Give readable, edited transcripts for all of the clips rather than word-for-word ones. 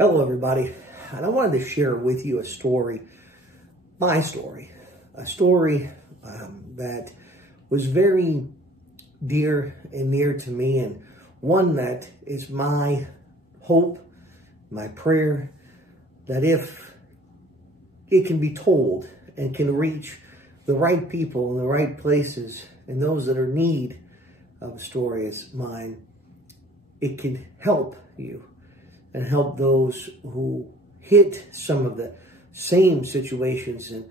Hello, everybody. And I wanted to share with you a story, my story, a story that was very dear and near to me, and one that is my hope, my prayer, that if it can be told and can reach the right people in the right places and those that are in need of a story as mine, it can help you and help those who hit some of the same situations and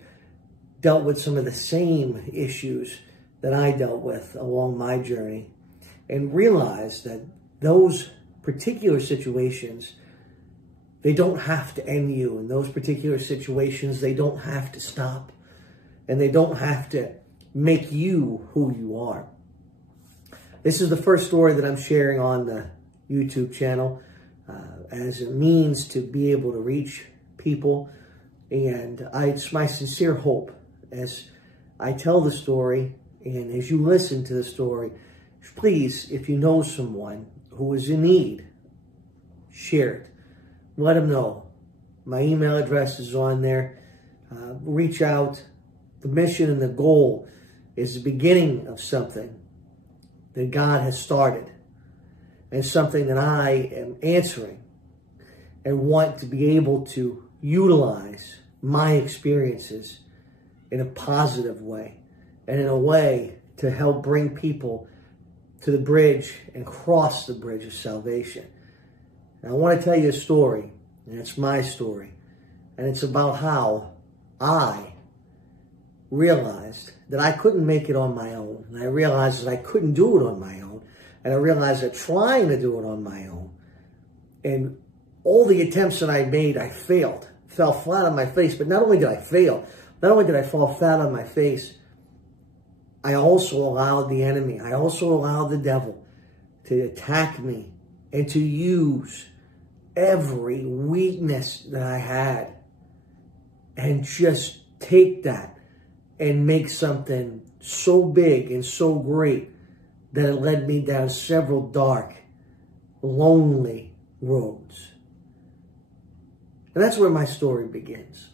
dealt with some of the same issues that I dealt with along my journey, and realize that those particular situations, they don't have to end you. In those particular situations, they don't have to stop, and they don't have to make you who you are. This is the first story that I'm sharing on the YouTube channel as a means to be able to reach people. And it's my sincere hope as I tell the story and as you listen to the story, please, if you know someone who is in need, share it. Let them know. My email address is on there. Reach out. The mission and the goal is the beginning of something that God has started, and something that I am answering and want to be able to utilize my experiences in a positive way and in a way to help bring people to the bridge and cross the bridge of salvation. And I want to tell you a story, and it's my story, and it's about how I realized that I couldn't make it on my own, and I realized that I couldn't do it on my own, and I realized that trying to do it on my own, and all the attempts that I made, I failed, fell flat on my face. But not only did I fail, not only did I fall flat on my face, I also allowed the enemy, I also allowed the devil to attack me and to use every weakness that I had and just take that and make something so big and so great that it led me down several dark, lonely roads. And that's where my story begins.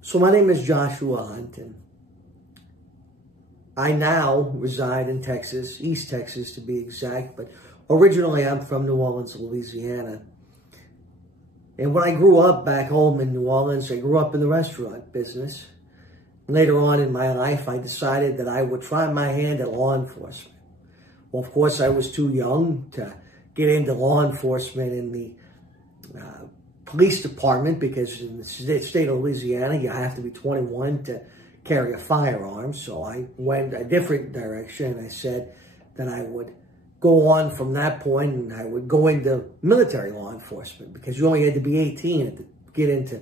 So my name is Joshua Hunt, and I now reside in Texas, East Texas to be exact, but originally I'm from New Orleans, Louisiana. And when I grew up back home in New Orleans, I grew up in the restaurant business. Later on in my life, I decided that I would try my hand at law enforcement. Well, of course, I was too young to get into law enforcement in the police department, because in the state of Louisiana, you have to be 21 to carry a firearm. So I went a different direction. I said that I would go on from that point and I would go into military law enforcement, because you only had to be 18 to get into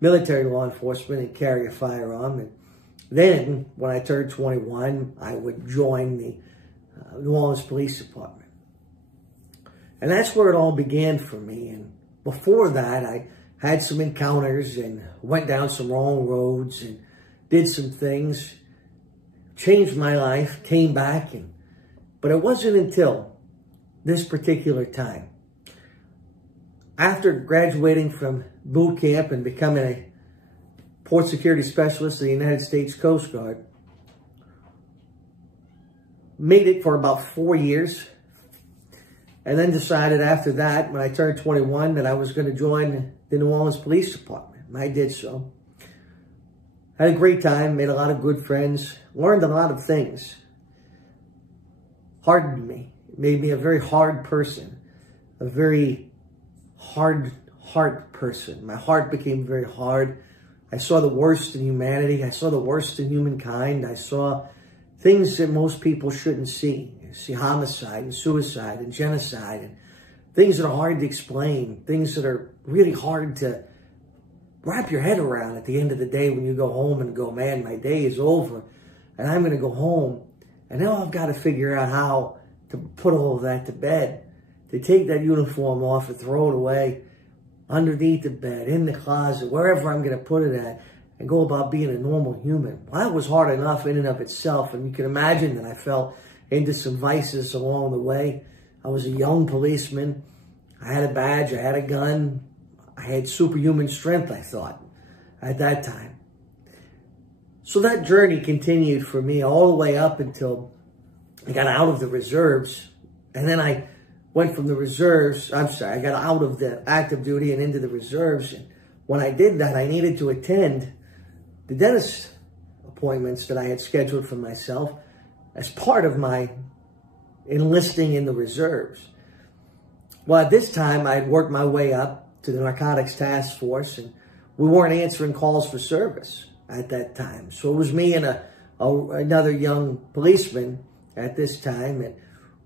military law enforcement and carry a firearm. And then when I turned 21, I would join the New Orleans Police Department. And that's where it all began for me. And before that, I had some encounters and went down some wrong roads and did some things, changed my life, came back. But it wasn't until this particular time, after graduating from boot camp and becoming a port security specialist of the United States Coast Guard, made it for about 4 years, and then decided after that, when I turned 21, that I was going to join the New Orleans Police Department. And I did so. Had a great time, made a lot of good friends, learned a lot of things. Hardened me, made me a very hard person, a very hard heart person. My heart became very hard. I saw the worst in humanity. I saw the worst in humankind. I saw things that most people shouldn't see. You see homicide and suicide and genocide and things that are hard to explain, things that are really hard to wrap your head around at the end of the day when you go home and go, man, my day is over and I'm going to go home. And now I've got to figure out how to put all of that to bed, to take that uniform off and throw it away underneath the bed, in the closet, wherever I'm going to put it at, and go about being a normal human. Well, that was hard enough in and of itself, and you can imagine that I fell into some vices along the way. I was a young policeman. I had a badge, I had a gun, I had superhuman strength, I thought, at that time. So that journey continued for me all the way up until I got out of the reserves. And then I went from the reserves, I got out of the active duty and into the reserves. And when I did that, I needed to attend the dentist appointments that I had scheduled for myself as part of my enlisting in the reserves. Well, at this time, I had worked my way up to the Narcotics Task Force, and we weren't answering calls for service at that time. So it was me and another young policeman at this time, and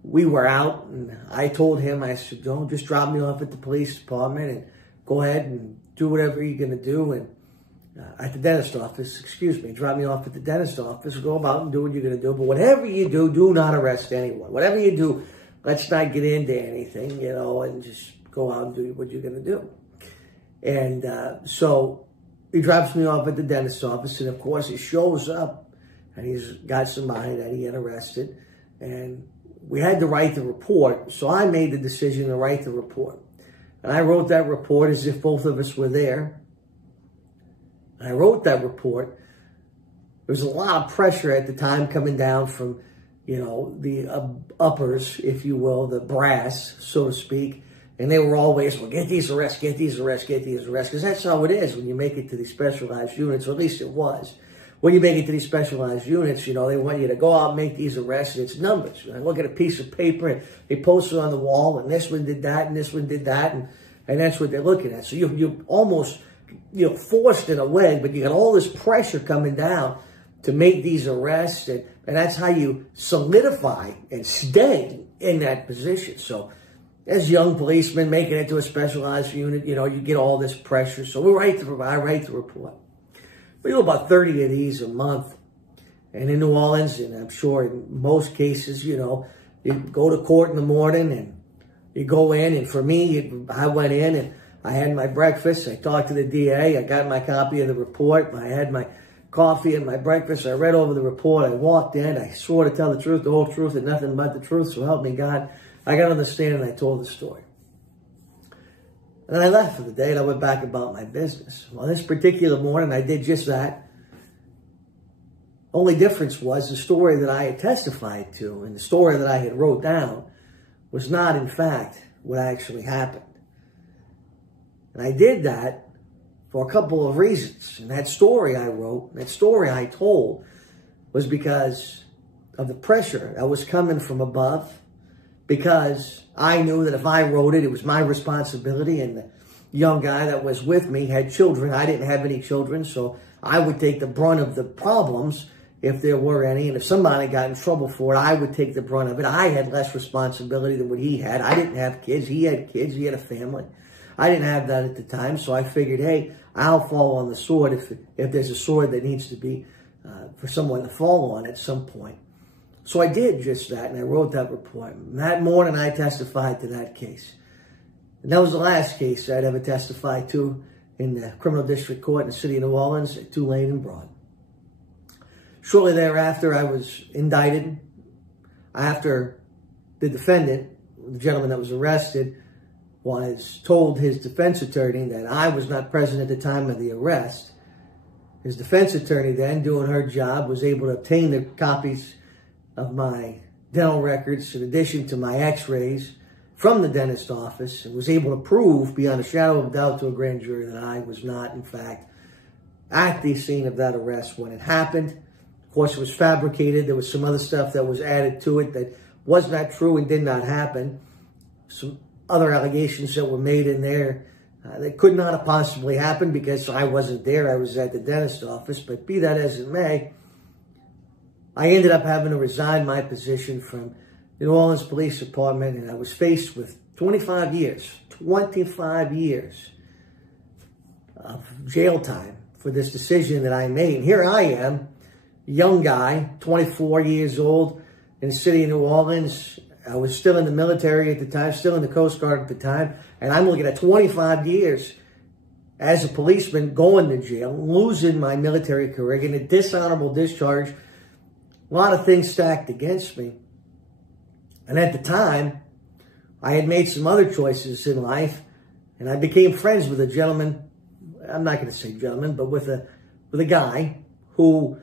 we were out, and I told him, I said, don't just drop me off at the police department and go ahead and do whatever you're going to do. And at the dentist office, drop me off at the dentist office, go about and do what you're going to do. But whatever you do, do not arrest anyone. Whatever you do, let's not get into anything, you know, and just go out and do what you're going to do. And so he drops me off at the dentist's office, and of course he shows up, and he's got somebody that he had arrested, and we had to write the report. So I made the decision to write the report. And I wrote that report as if both of us were there. I wrote that report. There was a lot of pressure at the time coming down from, you know, the uppers, if you will, the brass, so to speak. And they were always, well, get these arrests, get these arrests, get these arrests. Because that's how it is when you make it to these specialized units, or at least it was. When you make it to these specialized units, you know, they want you to go out and make these arrests, and it's numbers. I look at a piece of paper, and they post it on the wall, and this one did that, and this one did that, and that's what they're looking at. So you're almost, you know, forced in a way, but you got all this pressure coming down to make these arrests, and that's how you solidify and stay in that position. So as young policemen making it to a specialized unit, you know, you get all this pressure. So I write the report. We do about 30 of these a month. And in New Orleans, and I'm sure in most cases, you know, you go to court in the morning and you go in. And for me, I went in and I had my breakfast. I talked to the DA. I got my copy of the report. I had my coffee and my breakfast. I read over the report. I walked in. I swore to tell the truth, the whole truth, and nothing but the truth. So help me God. I got on the stand and I told the story. And then I left for the day and I went back about my business. Well, this particular morning, I did just that. Only difference was the story that I had testified to and the story that I had wrote down was not, in fact, what actually happened. And I did that for a couple of reasons. And that story I wrote, that story I told, was because of the pressure that was coming from above, because I knew that if I wrote it, it was my responsibility, and the young guy that was with me had children. I didn't have any children, so I would take the brunt of the problems if there were any, and if somebody got in trouble for it, I would take the brunt of it. I had less responsibility than what he had. I didn't have kids. He had kids. He had a family. I didn't have that at the time, so I figured, hey, I'll fall on the sword if there's a sword that needs to be for someone to fall on at some point. So I did just that, and I wrote that report. And that morning, I testified to that case. And that was the last case I'd ever testified to in the criminal district court in the city of New Orleans at Tulane and Broad. Shortly thereafter, I was indicted after the defendant, the gentleman that was arrested, was told his defense attorney that I was not present at the time of the arrest. His defense attorney then, doing her job, was able to obtain the copies of my dental records in addition to my x-rays from the dentist office, and was able to prove beyond a shadow of a doubt to a grand jury that I was not, in fact, at the scene of that arrest when it happened. Of course, it was fabricated. There was some other stuff that was added to it that was not true and did not happen. Some other allegations that were made in there that could not have possibly happened because I wasn't there. I was at the dentist office. But be that as it may, I ended up having to resign my position from the New Orleans Police Department, and I was faced with 25 years of jail time for this decision that I made. And here I am, young guy, 24 years old, in the city of New Orleans. I was still in the military at the time, still in the Coast Guard at the time, and I'm looking at 25 years as a policeman going to jail, losing my military career, getting a dishonorable discharge, a lot of things stacked against me. And at the time, I had made some other choices in life, and I became friends with a gentleman. I'm not going to say gentleman, but with a guy who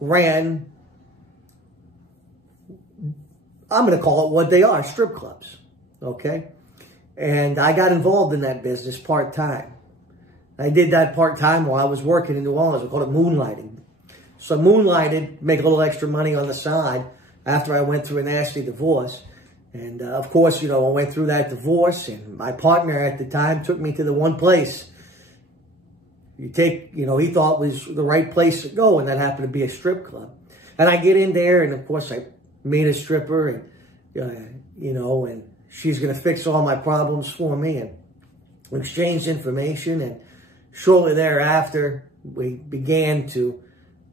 ran, I'm going to call it what they are, strip clubs, okay? And I got involved in that business part-time. I did that part-time while I was working in New Orleans. We called it moonlighting. So I moonlighted, make a little extra money on the side after I went through a nasty divorce. And, of course, you know, I went through that divorce, and my partner at the time took me to the one place he thought was the right place to go, and that happened to be a strip club. And I get in there, and, of course, I meet a stripper, and, and she's going to fix all my problems for me, and we exchanged information, and shortly thereafter, we began to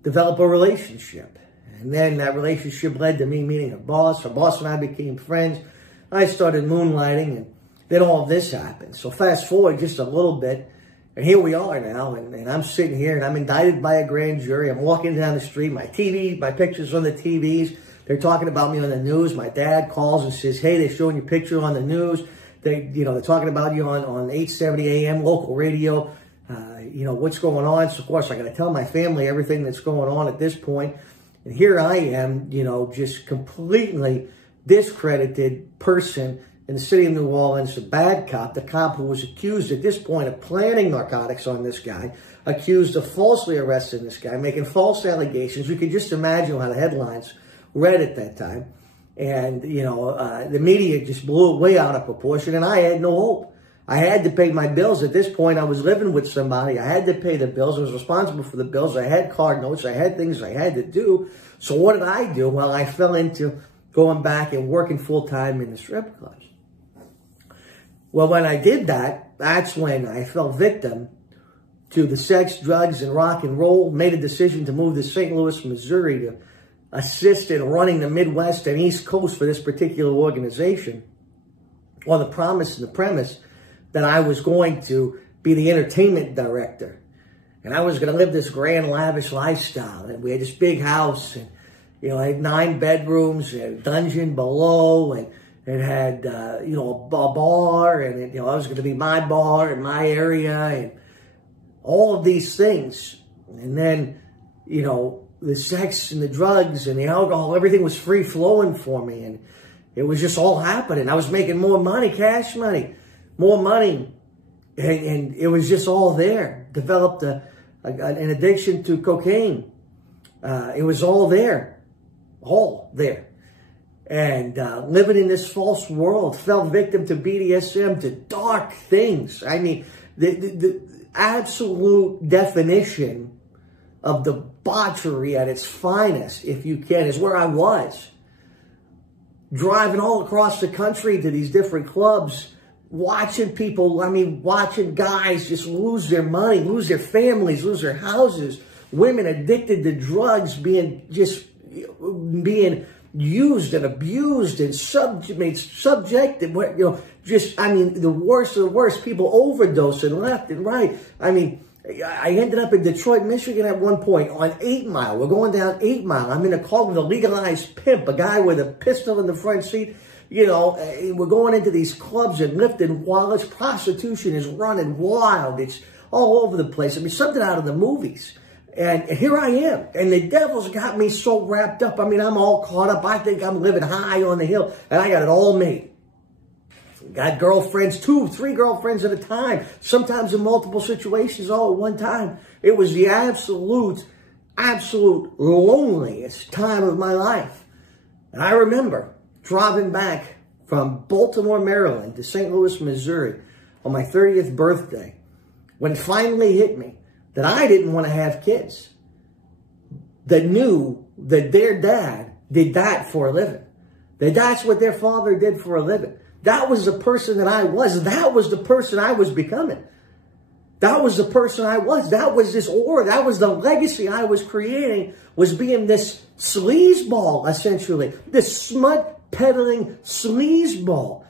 develop a relationship. And then that relationship led to me meeting her boss. Her boss and I became friends. I started moonlighting, and then all of this happened. So fast forward just a little bit, and here we are now, and I'm sitting here, and I'm indicted by a grand jury. I'm walking down the street, my picture's on the TVs. They're talking about me on the news. My dad calls and says, hey, they're showing your picture on the news. They're talking about you on 870 AM local radio. What's going on? So, of course, I got to tell my family everything that's going on at this point. And here I am, just completely discredited person in the city of New Orleans, a bad cop, the cop who was accused at this point of planning narcotics on this guy, accused of falsely arresting this guy, making false allegations. You could just imagine how the headlines read at that time. And, the media just blew it way out of proportion, and I had no hope. I had to pay my bills. At this point, I was living with somebody. I had to pay the bills. I was responsible for the bills. I had card notes. I had things I had to do. So what did I do? Well, I fell into going back and working full-time in the strip clubs. Well, when I did that, that's when I fell victim to the sex, drugs, and rock and roll, made a decision to move to St. Louis, Missouri to assist in running the Midwest and East Coast for this particular organization on the promise and the premise that I was going to be the entertainment director. And I was going to live this grand, lavish lifestyle. And we had this big house, and, I had 9 bedrooms, and a dungeon below, and it had, a bar, and, I was going to be my bar in my area, and all of these things. And then, the sex and the drugs and the alcohol, everything was free flowing for me. And it was just all happening. I was making more money, cash money, more money. And it was just all there. Developed an addiction to cocaine. It was all there. All there. And living in this false world, fell victim to BDSM, to dark things. I mean, the absolute definition of debauchery at its finest, if you can, is where I was. Driving all across the country to these different clubs, watching people, watching guys just lose their money, lose their families, lose their houses, women addicted to drugs being used and abused and subjected, the worst of the worst, people overdosing left and right. I ended up in Detroit, Michigan at one point on 8 Mile. We're going down 8 Mile. I'm in a car with a legalized pimp, a guy with a pistol in the front seat. We're going into these clubs and lifting wallets. Prostitution is running wild. It's all over the place. Something out of the movies. And here I am. And the devil's got me so wrapped up. I'm all caught up. I think I'm living high on the hill. And I got it all made. Got girlfriends, 2, 3 girlfriends at a time. Sometimes in multiple situations all at one time. It was the absolute loneliest time of my life. And I remember driving back from Baltimore, Maryland to St. Louis, Missouri on my 30th birthday when it finally hit me that I didn't want to have kids that knew that their dad did that for a living. That that's what their father did for a living. That was the person that I was. That was the person I was becoming. That was the person I was. That was this aura. That was the legacy I was creating, was being this sleazeball, essentially. This smut-peddling sleazeball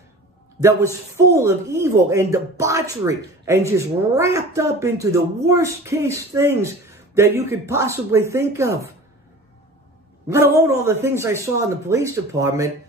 that was full of evil and debauchery and just wrapped up into the worst-case things that you could possibly think of. Let alone all the things I saw in the police department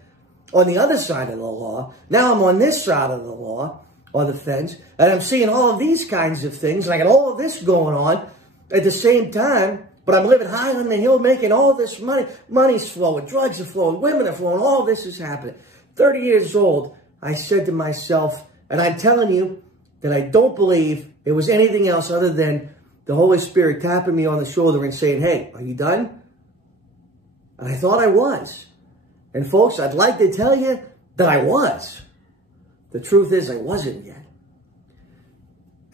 on the other side of the law. Now I'm on this side of the law, or the fence, and I'm seeing all of these kinds of things, and I got all of this going on at the same time, but I'm living high on the hill, making all this money. Money's flowing, drugs are flowing, women are flowing, all this is happening. 30 years old, I said to myself, and I'm telling you that I don't believe it was anything else other than the Holy Spirit tapping me on the shoulder and saying, hey, are you done? And I thought I was. And folks, I'd like to tell you that I was. The truth is I wasn't yet.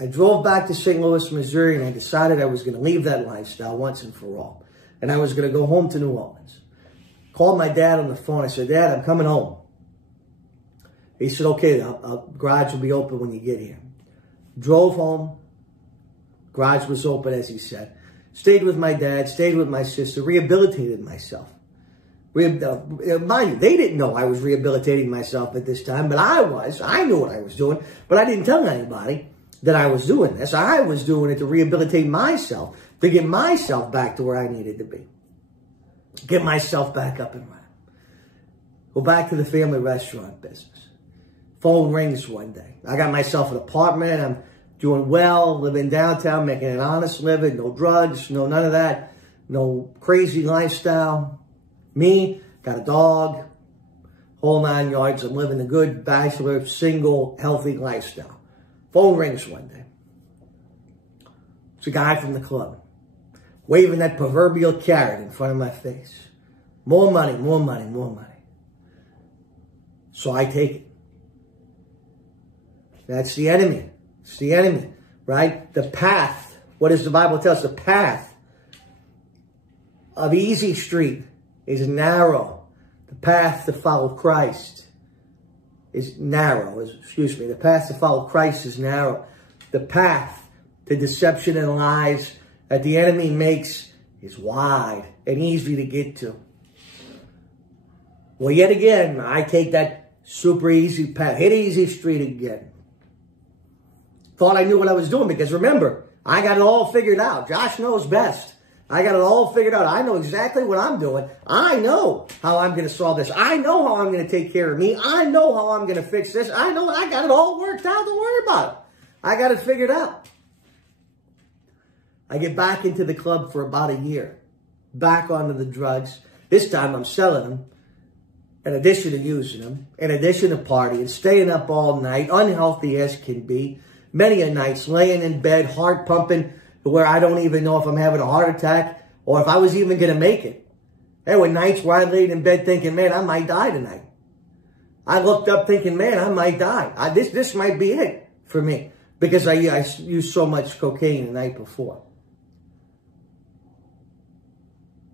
I drove back to St. Louis, Missouri, and I decided I was going to leave that lifestyle once and for all. And I was going to go home to New Orleans. Called my dad on the phone. I said, Dad, I'm coming home. He said, okay, the garage will be open when you get here. Drove home. Garage was open, as he said. Stayed with my dad, stayed with my sister, rehabilitated myself. Mind you, they didn't know I was rehabilitating myself at this time, but I was. I knew what I was doing, but I didn't tell anybody that I was doing this. I was doing it to rehabilitate myself, to get myself back to where I needed to be. Get myself back up and running. Go back to the family restaurant business. Phone rings one day. I got myself an apartment. I'm doing well, living downtown, making an honest living. No drugs, no none of that. No crazy lifestyle. Me, got a dog, whole 9 yards. I'm living a good bachelor, single, healthy lifestyle. Phone rings one day. It's a guy from the club, waving that proverbial carrot in front of my face. More money, more money, more money. So I take it. That's the enemy. It's the enemy, right? The path. What does the Bible tell us? The path of easy street is narrow. The path to follow Christ is narrow. The path to follow Christ is narrow. The path to deception and lies that the enemy makes is wide and easy to get to. Well, yet again, I take that super easy path. Hit easy street again. Thought I knew what I was doing because remember, I got it all figured out. Josh knows best. I got it all figured out. I know exactly what I'm doing. I know how I'm going to solve this. I know how I'm going to take care of me. I know how I'm going to fix this. I know I got it all worked out. Don't worry about it. I got it figured out. I get back into the club for about a year. Back onto the drugs. This time I'm selling them. In addition to using them. In addition to partying. Staying up all night. Unhealthy as can be. Many a nights laying in bed, heart pumping, to where I don't even know if I'm having a heart attack or if I was even going to make it. There were nights where I laid in bed thinking, man, I might die tonight. I looked up thinking, man, I might die. This might be it for me because I used so much cocaine the night before.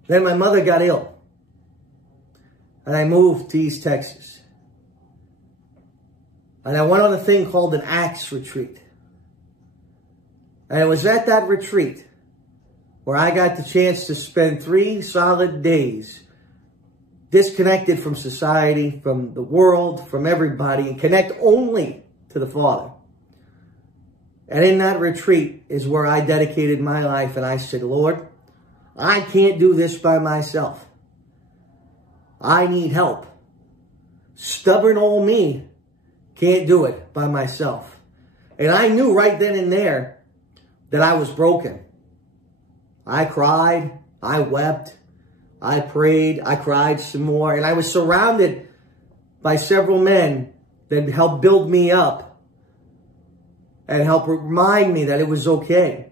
Then my mother got ill and I moved to East Texas. And I went on a thing called an Acts retreat. And it was at that retreat where I got the chance to spend 3 solid days disconnected from society, from the world, from everybody, and connect only to the Father. And in that retreat is where I dedicated my life and I said, Lord, I can't do this by myself. I need help. Stubborn old me can't do it by myself. And I knew right then and there that I was broken. I cried, I wept, I prayed, I cried some more, and I was surrounded by several men that helped build me up and helped remind me that it was okay.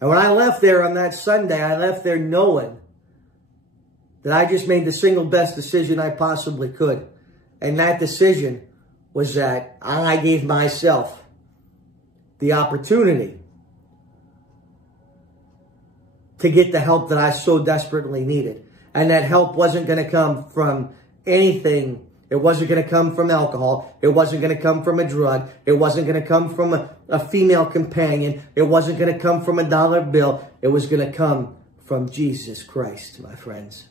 And when I left there on that Sunday, I left there knowing that I just made the single best decision I possibly could. And that decision was that I gave myself the opportunity to get the help that I so desperately needed. And that help wasn't going to come from anything. It wasn't going to come from alcohol. It wasn't going to come from a drug. It wasn't going to come from a female companion. It wasn't going to come from a dollar bill. It was going to come from Jesus Christ, my friends.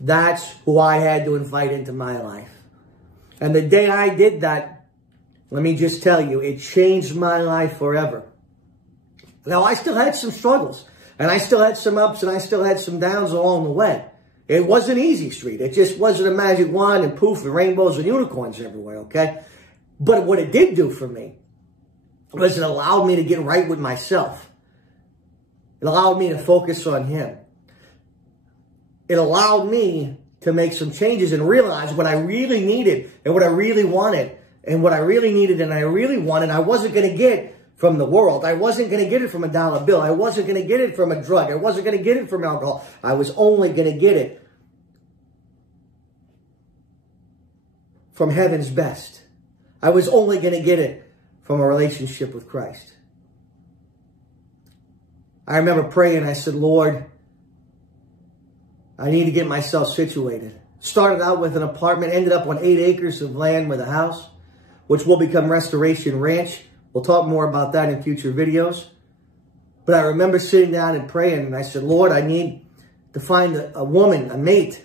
That's who I had to invite into my life. And the day I did that, let me just tell you, it changed my life forever. Now, I still had some struggles, and I still had some ups, and I still had some downs along the way. It wasn't easy street. It just wasn't a magic wand and poof and rainbows and unicorns everywhere, okay? But what it did do for me was it allowed me to get right with myself. It allowed me to focus on Him. It allowed me to make some changes and realize what I really needed and what I really wanted. And what I really needed and I really wanted, I wasn't going to get from the world. I wasn't going to get it from a dollar bill. I wasn't going to get it from a drug. I wasn't going to get it from alcohol. I was only going to get it from heaven's best. I was only going to get it from a relationship with Christ. I remember praying, I said, Lord, I need to get myself situated. Started out with an apartment, ended up on 8 acres of land with a house, which will become Restoration Ranch. We'll talk more about that in future videos. But I remember sitting down and praying, and I said, Lord, I need to find a woman, a mate,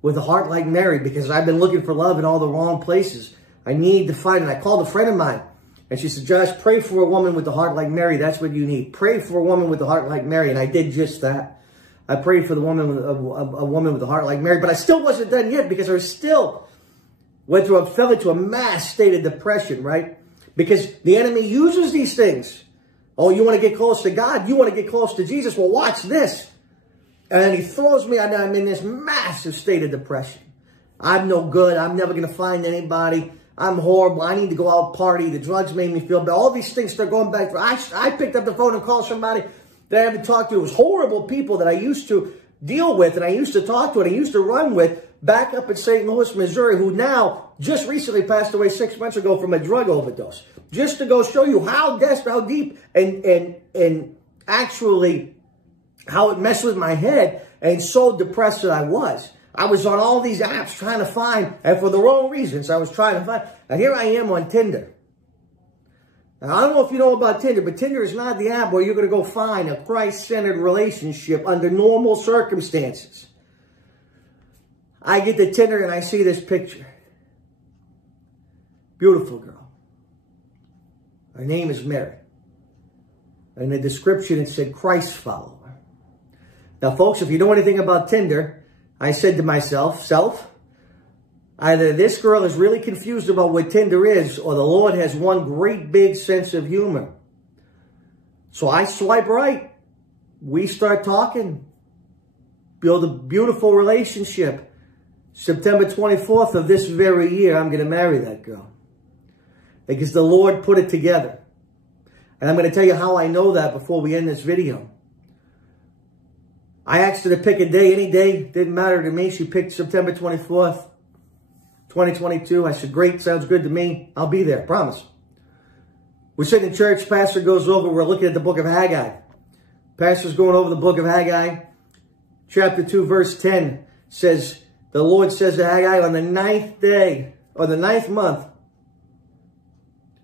with a heart like Mary, because I've been looking for love in all the wrong places. I need to find it. I called a friend of mine, and she said, Josh, pray for a woman with a heart like Mary. That's what you need. Pray for a woman with a heart like Mary. And I did just that. I prayed for the woman with a woman with a heart like Mary, but I still wasn't done yet, because I still fell into a mass state of depression, right? Because the enemy uses these things. Oh, you want to get close to God? You want to get close to Jesus? Well, watch this. And he throws me, I'm in this massive state of depression. I'm no good. I'm never going to find anybody. I'm horrible. I need to go out party. The drugs made me feel bad. All these things start going back. I picked up the phone and called somebody that I haven't talked to. It was horrible people that I used to deal with and I used to talk to and I used to run with back up in St. Louis, Missouri, who now just recently passed away 6 months ago from a drug overdose. Just to go show you how desperate, how deep, and actually how it messed with my head and so depressed that I was. I was on all these apps trying to find, and for the wrong reasons, I was trying to find. And here I am on Tinder. Now, I don't know if you know about Tinder, but Tinder is not the app where you're going to go find a Christ-centered relationship under normal circumstances. I get to Tinder and I see this picture. Beautiful girl. Her name is Mary. In the description, it said Christ follower. Now, folks, if you know anything about Tinder, I said to myself, either this girl is really confused about what Tinder is, or the Lord has one great big sense of humor. So I swipe right. We start talking. Build a beautiful relationship. September 24th of this very year, I'm going to marry that girl. Because the Lord put it together. And I'm going to tell you how I know that before we end this video. I asked her to pick a day, any day, didn't matter to me. She picked September 24th, 2022. I said, great, sounds good to me. I'll be there, promise. We're sitting in church, pastor goes over, we're looking at the book of Haggai. Pastor's going over the book of Haggai. Chapter 2, verse 10 says, the Lord says to Haggai, on the 9th day, or the 9th month,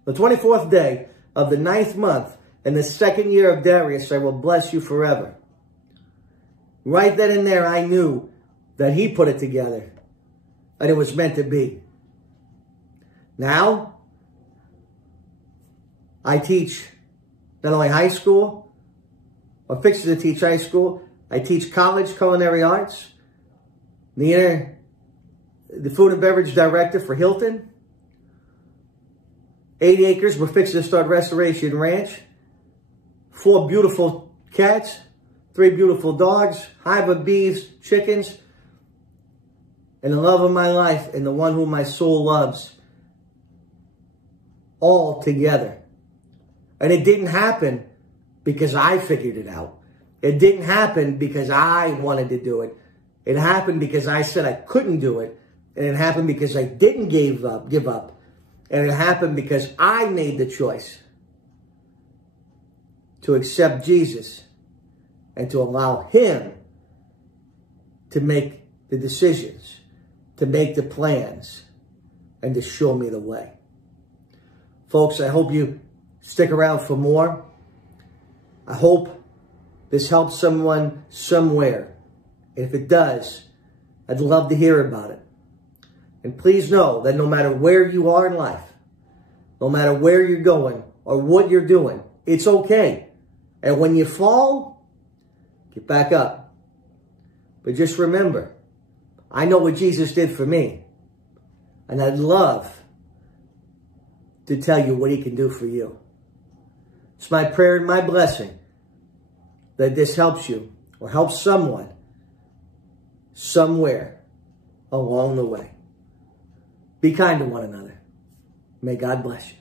the 24th day of the 9th month, in the 2nd year of Darius, I will bless you forever. Right then and there, I knew that he put it together and it was meant to be. Now, I teach not only high school, or fixing to teach high school, I teach college culinary arts, the food and beverage director for Hilton. 8 acres, we're fixing to start Restoration Ranch. 4 beautiful cats. 3 beautiful dogs, hive of bees, chickens, and the love of my life and the one whom my soul loves, all together. And it didn't happen because I figured it out. It didn't happen because I wanted to do it. It happened because I said I couldn't do it. And it happened because I didn't give up. And it happened because I made the choice to accept Jesus and to allow him to make the decisions, to make the plans, and to show me the way. Folks, I hope you stick around for more. I hope this helps someone somewhere. And if it does, I'd love to hear about it. And please know that no matter where you are in life, no matter where you're going or what you're doing, it's okay. And when you fall, get back up. But just remember, I know what Jesus did for me. And I'd love to tell you what he can do for you. It's my prayer and my blessing that this helps you or helps someone somewhere along the way. Be kind to one another. May God bless you.